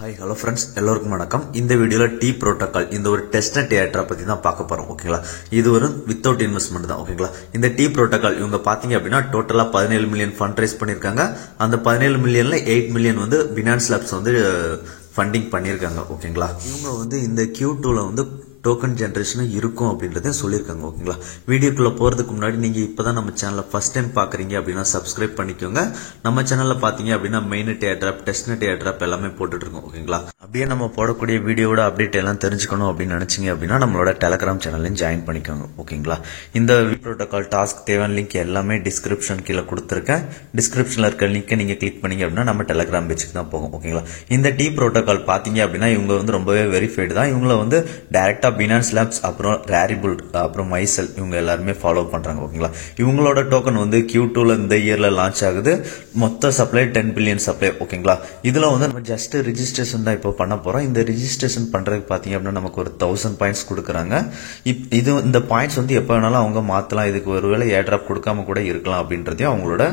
Hi hello friends, எல்லோருக்கும் வணக்கம். இந்த வீடியோவில் டி ப்ரோட்டோகால் இந்த ஒரு டெஸ்ட்நெட் ஏர்ட்ராப் பற்றி தான் பார்க்க போகிறோம். ஓகேங்களா, இது ஒரு வித்தவுட் இன்வெஸ்ட்மெண்ட் தான். ஓகேங்களா, இந்த டி ப்ரோட்டோகால் இவங்க பார்த்தீங்க அப்படின்னா டோட்டலாக 17 மில்லியன் ஃபண்ட் ரைஸ் பண்ணியிருக்காங்க. அந்த 17 மில்லியனில் 8 மில்லியன் வந்து பினான்ஸ் லேப்ஸ் வந்து ஃபண்டிங் பண்ணியிருக்காங்க. ஓகேங்களா, இவங்க வந்து இந்த Q2ல வந்து டோக்கன் ஜென்ரேஷனும் இருக்கும் அப்படின்றத சொல்லியிருக்காங்க. ஓகேங்களா, வீடியோக்குள்ளே போகிறதுக்கு முன்னாடி நீங்கள் இப்போ தான் நம்ம சேனலில் ஃபஸ்ட் டைம் பார்க்குறீங்க அப்படின்னா சப்ஸ்கிரைப் பண்ணிக்கோங்க. நம்ம சேனலில் பார்த்தீங்க அப்படின்னா மெயின்நெட் ஏர்ட்ராப், டெஸ்ட்நெட் ஏர்ட்ராப் எல்லாமே போட்டுட்ருக்கோம். ஓகேங்களா, அப்படியே நம்ம போடக்கூடிய வீடியோட அப்டேட் எல்லாம் தெரிஞ்சுக்கணும் அப்படின்னு நினச்சிங்க அப்படின்னா நம்மளோட டெலகிராம் சேனலையும் ஜாயின் பண்ணிக்கோங்க. ஓகேங்களா, இந்த ப்ரோட்டோகால் டாஸ்க் தேவையான லிங்க் எல்லாமே டிஸ்கிரிப்ஷன் கீழே கொடுத்துருக்கேன். டிஸ்கிரிப்ஷனில் இருக்க லிங்கை நீங்கள் கிளிக் பண்ணீங்க அப்படின்னா நம்ம டெலகிராம் பேஜுக்கு தான் போகும். ஓகேங்களா, இந்த டி ப்ரோட்டோகால் பார்த்தீங்க அப்படின்னா இவங்க வந்து ரொம்பவே வெரிஃபைடு தான். இவங்கள வந்து டைரக்டாக பினான்ஸ் லேப்ஸ், அப்புறம் ரேரிபிள், அப்புறம் மைசெல் இவங்க எல்லாருமே ஃபாலோ பண்ணுறாங்க. ஓகேங்களா, இவங்களோட டோக்கன் வந்து Q2ல இந்த இயரில் லான்ச் ஆகுது. மொத்த சப்ளை 10 பில்லியன் சப்ளை. ஓகேங்களா, இதில் வந்து நம்ம ஜஸ்ட் ரிஜிஸ்ட்ரேஷன் தான் இப்போ பண்ண போகிறோம். இந்த ரிஜிஸ்ட்ரேஷன் பண்ணுறதுக்கு பார்த்தீங்க அப்படின்னா நமக்கு ஒரு 1000 பாயிண்ட்ஸ் கொடுக்குறாங்க. இந்த பாயிண்ட்ஸ் வந்து எப்போ வேணாலும் அவங்க மாற்றலாம். இதுக்கு ஒருவேளை ஏர்ட்ராப் கொடுக்காம கூட இருக்கலாம் அப்படின்றதையும் அவங்களோட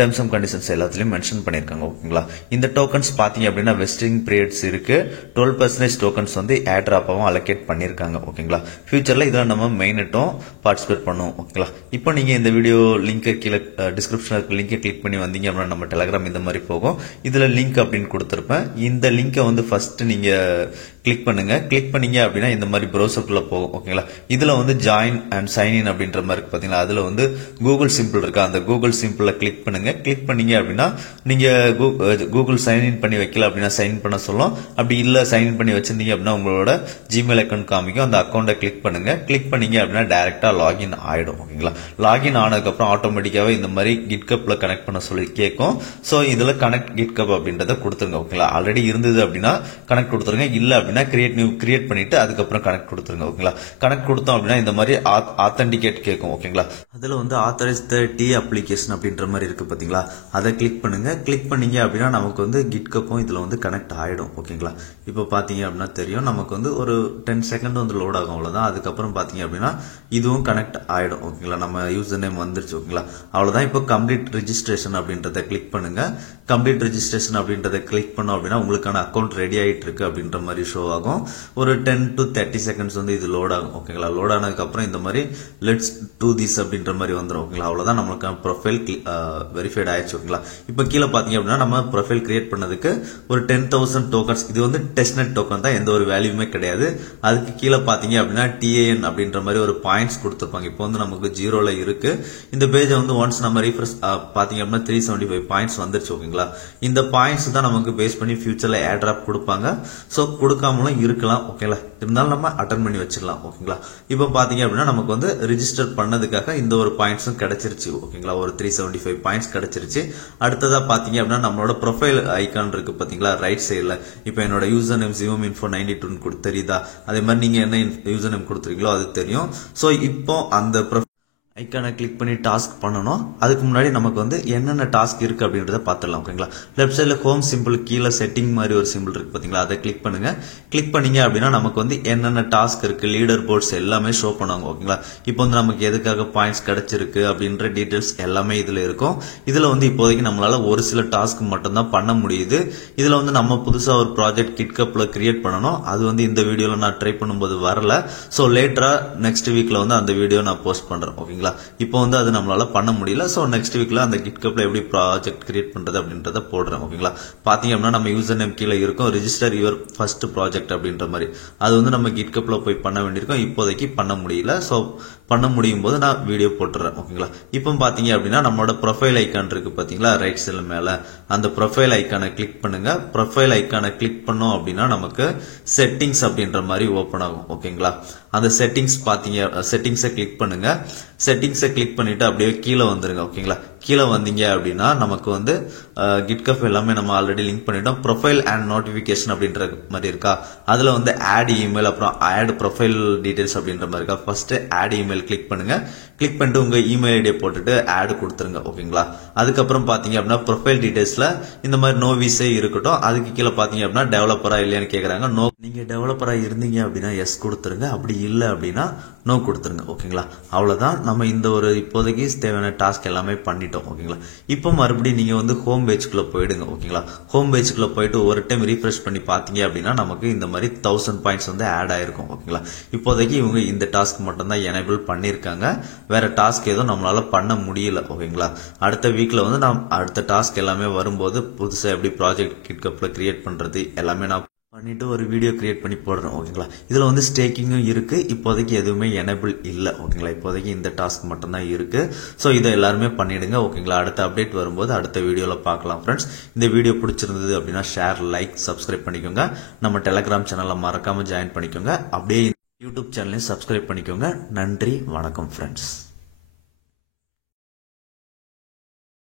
டெர்ம்ஸ் அண்ட் கண்டிஷன்ஸ் எல்லாத்துலேயும் மென்ஷன் பண்ணியிருக்காங்க. ஓகேங்களா, இந்த டோக்கன்ஸ் பார்த்தீங்க அப்படின்னா வெஸ்டிங் பீரியட்ஸ் இருக்கு. 12% டோக்கன்ஸ் வந்து ஏர்ட்ராப்பாகவும் அலோகேட் பண்ணியிருக்காங்க. ஓகேங்களா, ஃபியூச்சரில் இதில் நம்ம மெயினட்டும் பார்ட்டிசிபேட் பண்ணுவோம். ஓகேங்களா, இப்போ நீங்கள் இந்த வீடியோ லிங்கை கீழே டிஸ்கிரிப்ஷனில் இருக்க லிங்கை கிளிக் பண்ணி வந்தீங்க அப்படின்னா நம்ம டெலகிராம் இந்த மாதிரி போகும். இதில் லிங்க் அப்படின்னு கொடுத்துருப்பேன். இந்த லிங்கை வந்து ஃபர்ஸ்ட் நீங்கள் கிளிக் பண்ணுங்க. கிளிக் பண்ணீங்க அப்படின்னா இந்த மாதிரி ப்ரௌசருக்குள்ள போகும். ஓகேங்களா, இதுல வந்து ஜாயின் அண்ட் சைன் இன் அப்படின்ற மாதிரி இருக்கு பாத்தீங்களா, அதுல வந்து கூகுள் சிம்பிள் இருக்கா, அந்த கூகுள் சிம்பிள கிளிக் பண்ணுங்க. கிளிக் பண்ணீங்க அப்படின்னா நீங்க கூகுள் சைன் இன் பண்ணி வைக்கல அப்படின்னா சைன் பண்ண சொல்லும். அப்படி இல்ல சைன் இன் பண்ணி வச்சிருந்தீங்க அப்படின்னா உங்களோட ஜிமெயில் அக்கௌண்ட் காமிக்கும். அந்த அக்கௌண்ட்டை கிளிக் பண்ணுங்க. கிளிக் பண்ணீங்க அப்படின்னா டைரக்டா லாகின் ஆயிடும். ஓகேங்களா, லாகின் ஆனதுக்கு அப்புறம் ஆட்டோமேட்டிக்காவே இந்த மாதிரி கிட்கப்ல கனெக்ட் பண்ண சொல்லி கேட்கும். சோ இதுல கனெக்ட் கிட்கப் அப்படின்றத கொடுத்துருங்க. ஓகேங்களா, ஆல்ரெடி இருந்தது அப்படின்னா கனெக்ட் கொடுத்துருங்க. இல்ல அப்படின்னா கிரியேட் பண்ணிட்டு அதுக்கப்புறம் கனெக்ட் கொடுத்துருங்க. ஓகேங்களா, கனெக்ட் கொடுத்தோம் அப்படின்னா இந்த மாதிரி ஆத்தென்டிகேட் கேட்கும். ஓகேங்களா, அதுல வந்து ஆத்தரைஸ் த டி அப்ளிகேஷன் அப்படின்ற மாதிரி இருக்கு பாத்தீங்களா, அதை கிளிக் பண்ணுங்க. கிளிக் பண்ணீங்க அப்படின்னா நமக்கு வந்து கிட்கப்பும் இதுல வந்து கனெக்ட் ஆயிடும். ஓகேங்களா, இப்போ பாத்தீங்க அப்படின்னா தெரியும் நமக்கு வந்து ஒரு 10 செகண்ட் வந்து லோட் ஆகும். அவ்வளவுதான். அதுக்கப்புறம் பாத்தீங்க அப்படின்னா இதுவும் கனெக்ட் ஆயிடும். ஓகேங்களா, நம்ம யூசர் நேம் வந்துருச்சு. ஓகேங்களா, அவ்வளவுதான். இப்போ கம்ப்ளீட் ரெஜிஸ்ட்ரேஷன் அப்படின்றத கிளிக் பண்ணுங்க. கம்ப்ளீட் ரெஜிஸ்ட்ரேஷன் அப்படின்றத கிளிக் பண்ணோம் அப்படின்னா உங்களுக்கான அக்கௌண்ட் ரெடி ஆயிட்டு இருக்கு அப்படின்ற மாதிரி ஷோ ஆகும். ஒரு 10 to 30 செகண்ட்ஸ் வந்து இது லோட் ஆகும். ஓகேங்களா, லோட் ஆனதுக்கு அப்புறம் இந்த மாதிரி லெட்ஸ் டூ திஸ் அப்படின்ற மாதிரி வந்துடும். ஓகேங்களா, அவ்வளவுதான். நம்மளுக்கு ப்ரொஃபைல் வெரிஃபைட் ஆயிடுச்சு. ஓகேங்களா, இப்போ கீழே பாத்தீங்க அப்படின்னா நம்ம ப்ரொஃபைல் கிரியேட் பண்ணதுக்கு ஒரு 10,000 டோக்கன்ஸ். இது வந்து டெஸ்ட்நெட் டோக்கன் தான், எந்த ஒரு வேல்யூமே கிடையாது. அதுக்கு கீழே பாத்தீங்க அப்படின்னா TAN அப்படின்ற மாதிரி ஒரு பாயிண்ட்ஸ் கொடுத்துருப்பாங்க. இப்போ வந்து நமக்கு 0ல இருக்கு. இந்த பேஜை வந்து ஒன்ஸ் நம்ம ரீஃப்ரெஷ் பாத்தீங்க அப்படின்னா 375 பாயிண்ட்ஸ் வந்துருச்சு. ஓகேங்களா, இந்த பாயிண்ட்ஸ் தான் நமக்கு பேஸ் பண்ணி ஃபியூச்சர்ல ஏர்ட்ராப் கொடுப்பாங்க. சோ கொடுக்காமலும் இருக்கலாம். ஓகேங்களா, இருந்தாலும் நம்ம அட்டன் பண்ணி வச்சிடலாம். ஓகேங்களா, இப்போ பாத்தீங்க அப்படின்னா நமக்கு வந்து ரிஜிஸ்டர் பண்ணதுக்காக இந்த ஒரு பாயிண்ட்ஸும் கிடைச்சிருச்சு. ஓகேங்களா, ஒரு 375 பாயிண்ட்ஸ் கிடைச்சிருச்சு. அடுத்ததா பாத்தீங்க அப்படின்னா நம்மளோட ப்ரொஃபைல் ஐகான் இருக்கு பாத்தீங்களா ரைட் சைடுல. இப்போ என்னோட யூசர் நேம் ZivoMinfo92 தெரியுதா, அதே மாதிரி நீங்க என்ன யூசர் நேம் கொடுத்துருக்கீங்களோ அது தெரியும். சோ இப்போ அந்த ஐக்கானை கிளிக் பண்ணி டாஸ்க் பண்ணணும். அதுக்கு முன்னாடி நமக்கு வந்து என்னென்ன டாஸ்க் இருக்கு அப்படின்றத பார்த்துடலாம். ஓகேங்களா, லெஃப்ட் சைடில் ஹோம் சிம்பிள் கீழே செட்டிங் மாதிரி ஒரு சிம்பிள் இருக்கு பாத்தீங்களா, அதை கிளிக் பண்ணுங்க. கிளிக் பண்ணீங்க அப்படின்னா நமக்கு வந்து என்னென்ன டாஸ்க் இருக்கு, லீடர் போர்ட்ஸ் எல்லாமே ஷோ பண்ணுவாங்க. ஓகேங்களா, இப்போ வந்து நமக்கு எதுக்காக பாயிண்ட்ஸ் கிடைச்சிருக்கு அப்படின்ற டீடைல்ஸ் எல்லாமே இதுல இருக்கும். இதுல வந்து இப்போதைக்கு நம்மளால ஒரு சில டாஸ்க் மட்டும் தான் பண்ண முடியுது. இதுல வந்து நம்ம புதுசா ஒரு ப்ராஜெக்ட் கிட்கப்ல கிரியேட் பண்ணணும். அது வந்து இந்த வீடியோல நான் ட்ரை பண்ணும்போது வரல. சோ லேட்டரா நெக்ஸ்ட் வீக்ல வந்து அந்த வீடியோ நான் போஸ்ட் பண்றேன். ஓகேங்களா, இப்போ வந்து அது நம்மளால பண்ண முடியல. சோ நெக்ஸ்ட் வீக்ல அந்த கிட்கப்ல எப்படி ப்ராஜெக்ட் கிரியேட் பண்றது அப்படின்றத போடுறேன். ஓகேங்களா, பாத்தீங்க அப்படின்னா நம்ம யூசர் நேம் கீழே இருக்கும் ரிஜிஸ்டர் யுவர் ஃபர்ஸ்ட் ப்ராஜெக்ட் அப்படின்ற மாதிரி. அது வந்து நம்ம கிட்கப்ல போய் பண்ண வேண்டியிருக்கும். இப்போதைக்கு பண்ண முடியல. சோ பண்ண முடியும் போது நான் வீடியோ போட்டுறேன். ஓகேங்களா, இப்போ பாத்தீங்க அப்படின்னா நம்மளோட ப்ரொஃபைல் ஐக்கான் இருக்கு பாத்தீங்களா ரைட் சைடுல மேல, அந்த ப்ரொஃபைல் ஐக்கானை கிளிக் பண்ணுங்க. ப்ரொஃபைல் ஐக்கானை கிளிக் பண்ணோம் அப்படின்னா நமக்கு செட்டிங்ஸ் அப்படின்ற மாதிரி ஓபன் ஆகும். ஓகேங்களா, அந்த செட்டிங்ஸ் பாத்தீங்க, செட்டிங்ஸை கிளிக் பண்ணுங்க. செட்டிங்ஸை கிளிக் பண்ணிட்டு அப்படியே கீழே வந்துருங்க. ஓகேங்களா, கீழே வந்தீங்க அப்படின்னா நமக்கு வந்து கிட்கப் எல்லாமே நம்ம ஆல்ரெடி லிங்க் பண்ணிட்டோம். ப்ரொஃபைல் அண்ட் நோட்டிபிகேஷன் அப்படின்ற மாதிரி இருக்கா, அதுல வந்து ஆட் இமெயில், அப்புறம் ஆட் ப்ரொஃபைல் டீடைல்ஸ் அப்படின்ற மாதிரி இருக்கா. ஃபர்ஸ்ட் ஆட் இமெயில் கிளிக் பண்ணுங்க. கிளிக் பண்ணிட்டு உங்க இமெயில் ஐடியை போட்டுட்டு ஆட் கொடுத்துருங்க. ஓகேங்களா, அதுக்கப்புறம் பாத்தீங்க அப்படின்னா ப்ரொஃபைல் டீடைல்ஸ்ல இந்த மாதிரி நோ விசே இருக்கட்டும். அதுக்கு கீழே பாத்தீங்க அப்படின்னா டெவலப்பரா இல்லையான்னு கேக்குறாங்க. நோ நீங்கள் டெவலப்பராக இருந்தீங்க அப்படின்னா எஸ் கொடுத்துருங்க, அப்படி இல்லை அப்படின்னா நோ கொடுத்துருங்க. ஓகேங்களா, அவ்வளோதான். நம்ம இந்த ஒரு இப்போதைக்கு தேவையான டாஸ்க் எல்லாமே பண்ணிட்டோம். ஓகேங்களா, இப்போ மறுபடியும் நீங்கள் வந்து ஹோம் பேஜ்குள்ளே போயிடுங்க. ஓகேங்களா, ஹோம் பேஜ்குள்ளே போயிட்டு ஒரு டைம் ரீஃப்ரெஷ் பண்ணி பார்த்தீங்க அப்படின்னா நமக்கு இந்த மாதிரி 1000 பாயிண்ட்ஸ் வந்து ஆட் ஆயிருக்கும். ஓகேங்களா, இப்போதைக்கு இவங்க இந்த டாஸ்க் மட்டும்தான் எனேபிள் பண்ணியிருக்காங்க, வேற டாஸ்க் எதுவும் நம்மளால பண்ண முடியல. ஓகேங்களா, அடுத்த வீக்கில் வந்து நான் அடுத்த டாஸ்க் எல்லாமே வரும்போது புதுசாக எப்படி ப்ராஜெக்ட் கிட்கப்பில் கிரியேட் பண்ணுறது எல்லாமே நான் பண்ணிட்டு ஒரு வீடியோ கிரியேட் பண்ணி போடுறேன். ஓகேங்களா, இதில் வந்து ஸ்டேக்கிங்கும் இருக்கு, இப்போதைக்கு எதுவுமே எனேபிள் இல்லை. ஓகேங்களா, இப்போதைக்கு இந்த டாஸ்க் மட்டும்தான் இருக்கு. ஸோ இதை எல்லாருமே பண்ணிடுங்க. ஓகேங்களா, அடுத்த அப்டேட் வரும்போது அடுத்த வீடியோவில் பார்க்கலாம் ஃப்ரெண்ட்ஸ். இந்த வீடியோ பிடிச்சிருந்தது அப்படின்னா ஷேர், லைக், சப்ஸ்கிரைப் பண்ணிக்கோங்க. நம்ம டெலகிராம் சேனலை மறக்காம ஜாயின் பண்ணிக்கோங்க. அப்படியே யூடியூப் சேனலையும் சப்ஸ்கிரைப் பண்ணிக்கோங்க. நன்றி, வணக்கம் ஃப்ரெண்ட்ஸ்.